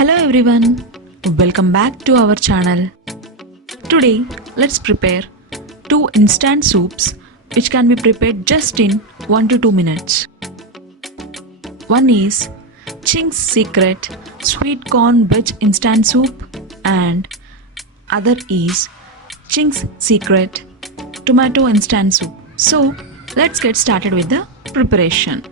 Hello everyone, welcome back to our channel. Today let's prepare 2 instant soups which can be prepared just in 1 to 2 minutes. One is Ching's secret sweet corn veg instant soup and other is Ching's secret tomato instant soup. So let's get started with the preparation.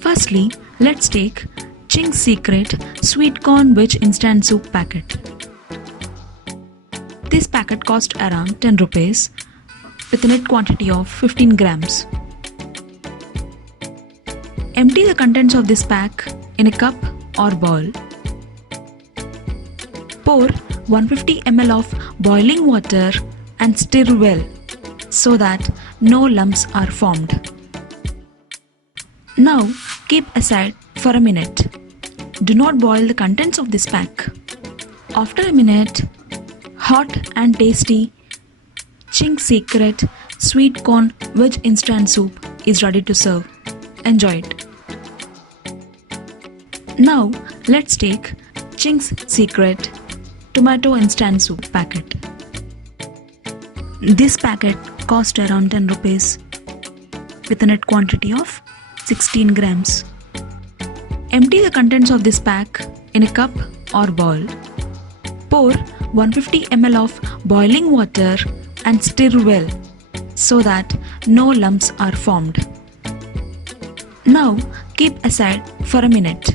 Firstly, let's take Ching's secret sweet corn veg instant soup packet. This packet cost around 10 rupees with a net quantity of 15 grams. Empty the contents of this pack in a cup or bowl. Pour 150 ml of boiling water and stir well so that no lumps are formed. Now keep aside for a minute. Do not boil the contents of this pack. After a minute, hot and tasty Ching's secret sweet corn veg instant soup is ready to serve. Enjoy it. Now let's take Ching's secret tomato instant soup packet. This packet cost around 10 rupees with a net quantity of 16 grams. Empty the contents of this pack in a cup or bowl. Pour 150 ml of boiling water and stir well so that no lumps are formed. Now keep aside for a minute.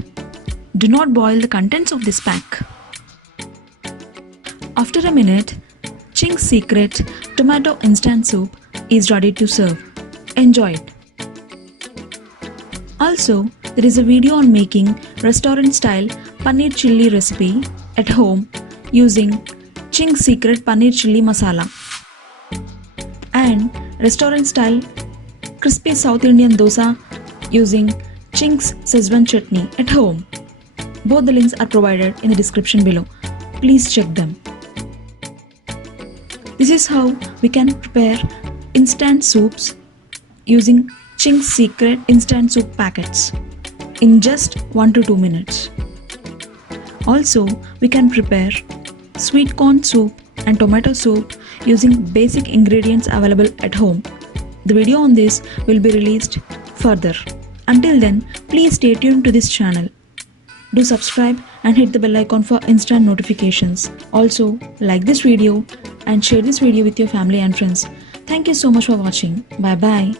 Do not boil the contents of this pack. After a minute, Ching's secret tomato instant soup is ready to serve. Enjoy it. Also, there is a video on making restaurant style Paneer Chilli recipe at home using Ching's secret Paneer Chilli masala and restaurant style crispy South Indian dosa using Ching's Schezwan chutney at home. Both the links are provided in the description below. Please check them. This is how we can prepare instant soups using Ching's secret instant soup packets in just 1 to 2 minutes. Also, we can prepare sweet corn soup and tomato soup using basic ingredients available at home. The video on this will be released further. Until then, please stay tuned to this channel. Do subscribe and hit the bell icon for instant notifications. Also, like this video and share this video with your family and friends. Thank you so much for watching. Bye bye.